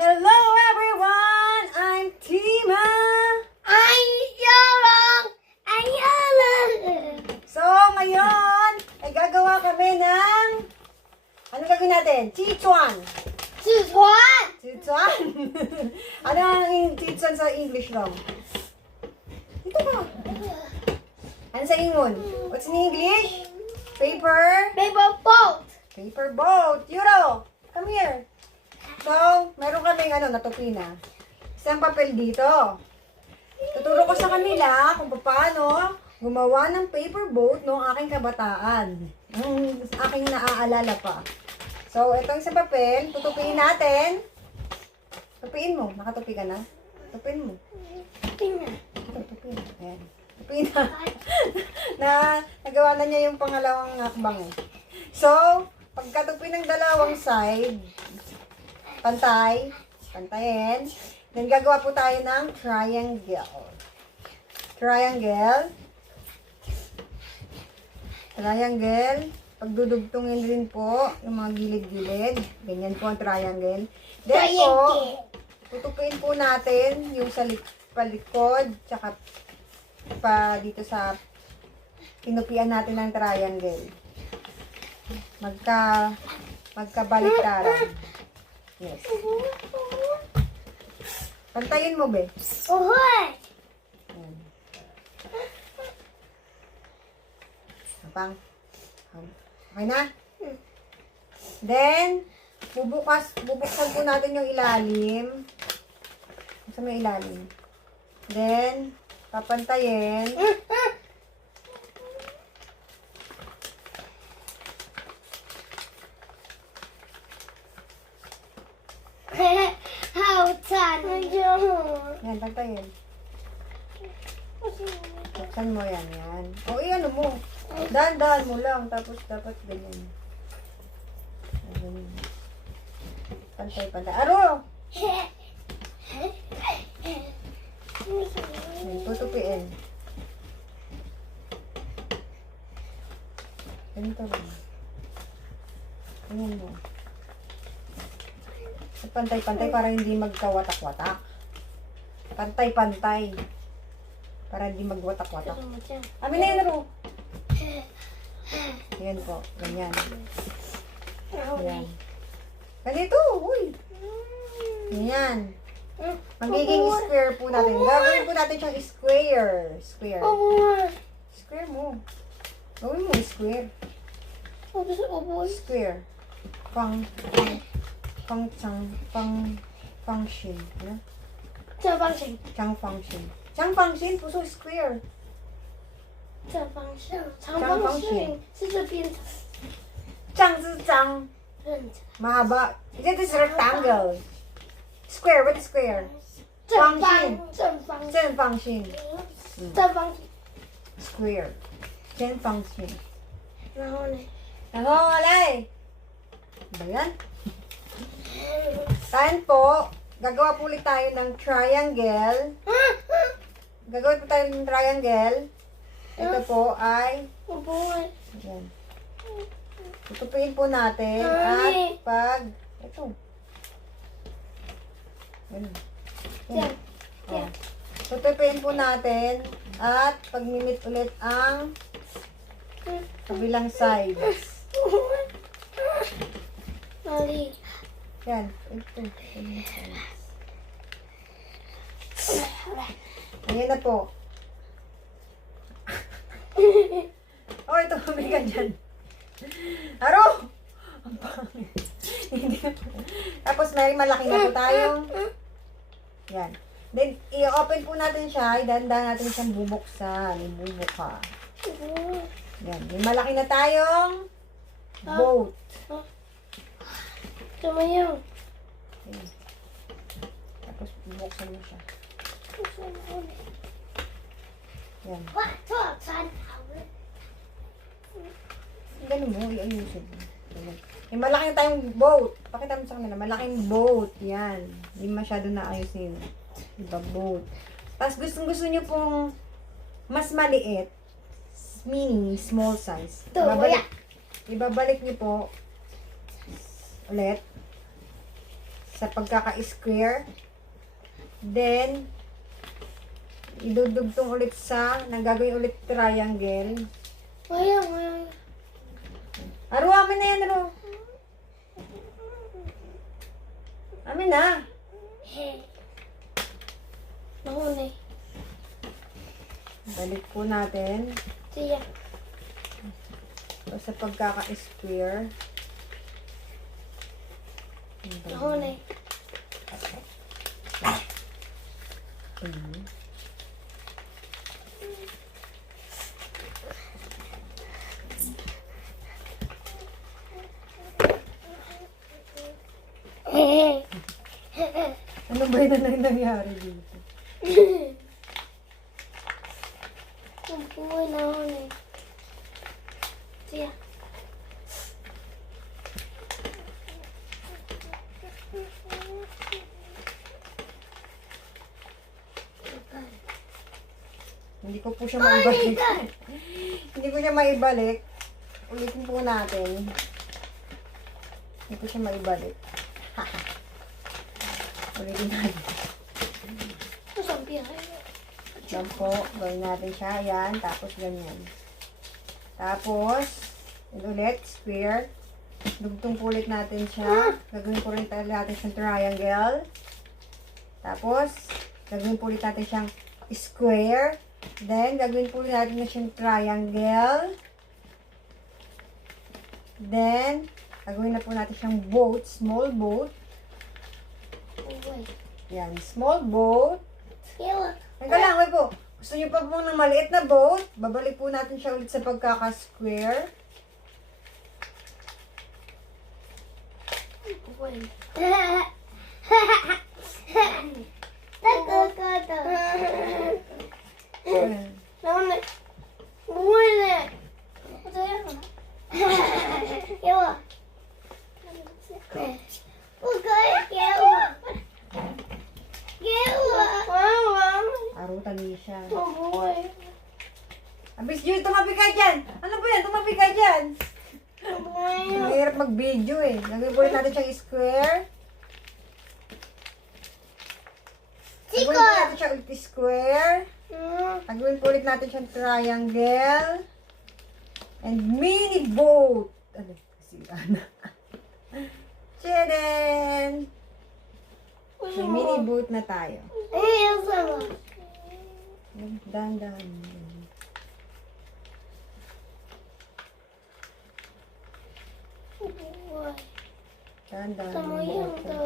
Hello everyone! I'm Tima! Ay, yarang! Ay, yarang! So, ngayon, ay gagawa kami ng... Ano gagawin natin? Chichuan! Susuan! Chichuan? Ano ang chichuan sa English lang? Dito ka. Ano sa Ingon? What's in English? Paper? Paper boat! Paper boat. Euro, come here. So, meron kaming natupi na. Isang papel dito. Tuturo ko sa kanila kung paano gumawa ng paper boat noong aking kabataan. Yung aking naaalala pa. So, ito yung isang papel. Tutupiin natin. Tupiin mo. Nakatupi ka na? Tupiin mo. Tingnan. Ito, tupiin. Ayan. Tupiin na. Nagawa na niya yung pangalawang hakbang eh. So, pagkatupi ng dalawang side, pantay, pantayin. Then, gagawa po tayo ng triangle. Triangle. Triangle. Pagdudugtungin rin po yung mga gilid-gilid. Ganyan po ang triangle. Then po, tutupiin po natin yung sa palikod, tsaka pa dito sa tinupian natin ng triangle. Magkabaliktaran. Yes. Pantayin mo, be. Uhoy! Ayan. Pang. Okay na? Then, bubuksan po natin yung ilalim. Sa may ilalim. Then, papantayin. How tan? Yan, pantayin. Buksan mo yan, yan. O, ano mo. Dahan-dahan mo lang. Tapos, dapat ganyan. Ganyan. Pantay-pantay. Aro! Yan, tutupiin. Ganito lang. Ganyan mo. Pantay-pantay para hindi magkawatak-watak. Pantay-pantay. Para hindi magwatak-watak. Amin na yun, Aro. Yan po. Ganyan. Yan. Ganito. Uy. Ganyan. Magiging square po natin. Gagawin po natin siyang square. Square. Square mo. Gawin mo square. Square. Function. Ano? 正方形， Chang function. Chang function, puso square. 正方形，长方形是这边的， Chang 是张 mahaba. This is rectangle. Square, what is square? 正方方正方形。正方形， Square. 正方形。然后呢？ Alay! Ba yan? Tayo po, gagawa po ulit tayo ng triangle. Gagawin po tayo ng triangle. Ito po ay, 我不会， yan. Tutupiin po natin at ito. Ganun. 这样， Oh. Tutupiin po natin at pagmimit ulit ang kabilang sides. 哪里？ Yan. Ito. Kabilang sides. Ayan na po. Oh, ito. May ka dyan. Aro! Ang pangit. Hindi na po. Tapos may malaki na po tayong. Yan. Then, i-open po natin siya. Idanda natin siyang bubuksan. Ibubuka. Yan. May malaki na tayong boat. 怎么样？ Yan. Tapos, bubuksan mo siya. Yan. 哇，这穿好了。 Ganun mo, i-ayusin mo. Ganun. May malaki na tayong boat. Pakita mo sa kanila, malaking boat. Yan. Hindi masyado naayusin. Diba, boat. Tapos gusto nyo pong mas maliit. Mini, small size. Ibabalik nyo po ulit sa pagkaka-square. Then, idudugtong ulit sa, nagagawin ulit triangle. Wala. Aro, amin na yan, Aro. Amin na. Nahuli. Balik po natin. Siya. Sa pagkaka-square. Nahuli. Ano ba yun ang nangyari dito? Ang buhay nahuli. Siya. Hindi ko po siya maibalik. Hindi ko siya maibalik. Ulitin po natin. Hindi ko siya maibalik. Ulitin natin. Saan biyahe? Yan po. Gawin natin siya. Yan. Tapos ganyan. Tapos, yun ulit. Square. Dugtong po ulit natin siya. Gagawin po ulit natin siyang triangle. Tapos, gagawin po ulit natin siyang square. Then, gagawin po natin na siyang triangle. Then, gagawin na po natin siyang boat, small boat. Buhay. Yan, small boat. Yawa. Teka lang, wait po. Gusto niyo pa po ng maliit na boat? Babalik po natin siya ulit sa pagkaka-square. Buhay. Ayan. Nahuli. Buhay na. Yawa. Buhay. Yawa. Yawa. Yawa. Arutan niya siya. Buhay. Abis, Joy, tumabi ka dyan! Ano ba yan? Tumabi ka dyan! Buhay. Mahirap mag-video eh. Gagawin po ulit natin siyang square. Gagawin po natin siya ulit square. Gagawin po ulit natin siyang triangle. And mini boat. Ano? Kasi ano? Tchadan! May mini boat na tayo. Ay, ang sama. Dahan-dahan. Buhay. Dahan-dahan Tama mong yung open. to.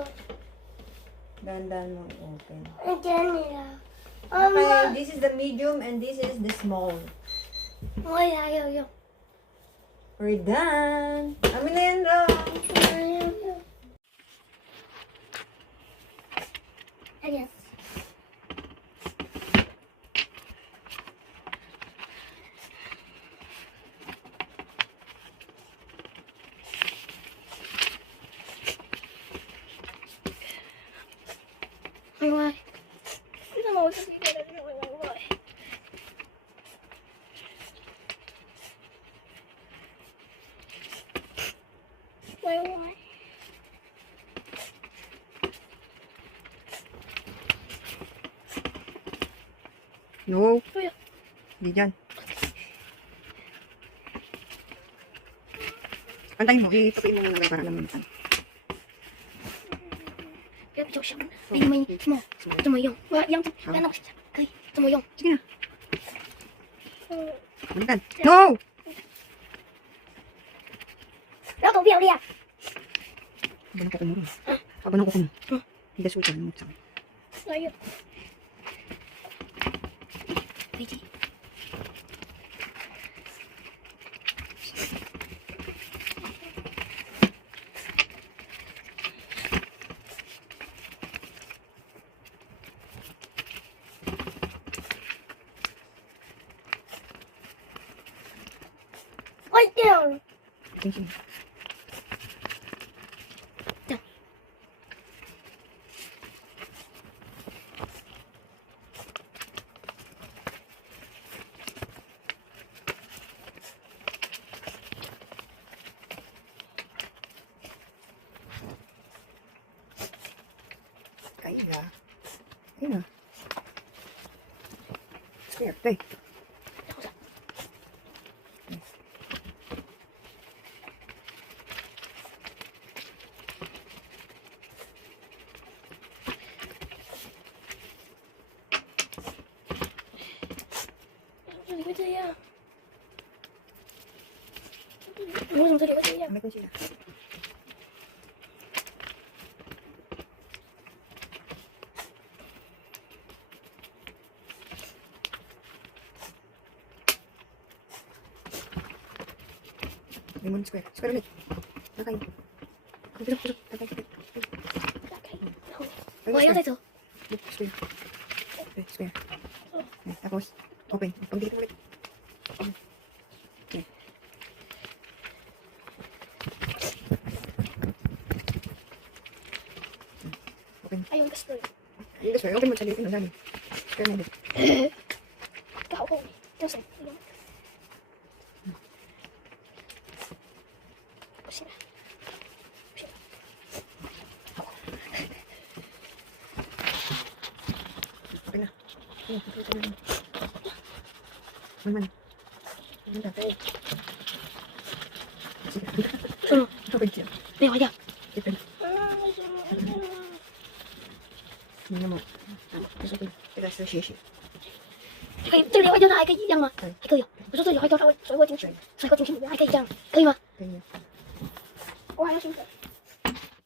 Dahan-dahan mong open. Ang dyan nila. Okay, this is the medium and this is the small. Buhay, ayaw yun. We're done! Amin na yan, Ram! Ayaw yun. Ayan. Buhay. Hindi mo sa sige na rin ang buhay. Buhay. No, Kuya. hindi dyan. Pantayin mo, itutuin mo yung para alam mo saan. Kaya ito siya. Ay, may mo. Tumuyong. Wala, yang. Ano ko siya. Kay, tumuyong. Sige na. Balikan. No! Rato, biya, biya. Abanang kuko mo. Abanang kuko mo. Hindi suot yan. Ayo. Pwede. Right down. Thank you. 呀，哎呀，square，对，然后是这里会这样？为什么这里会这样？没关系的。Lemon square, square ulit. Nakay. Pusok, pusok. Takay, takay. 打开，然后我还要再走。 Square. Okay, square. Okay, tapos, open. Pag-dito ulit. Okay. Open. 还有一个 square， Yung square, open mo sa dito. Dami. Square na ulit. 这好厚，叫谁？不用。不行了，不行了。 Okay na. Okay, okay na. Man. Ano tatay? Sige. 嗯， Okay, siya. 没有坏掉。 Ito. Tingnan mo. Gusto ko. Teka, sa shishi. 可以，这里坏掉它还可以一样吗？还可以哦。我说这里坏掉它会水会进去，水会进去里面还可以这样，可以吗？Kanya. 我还要新的。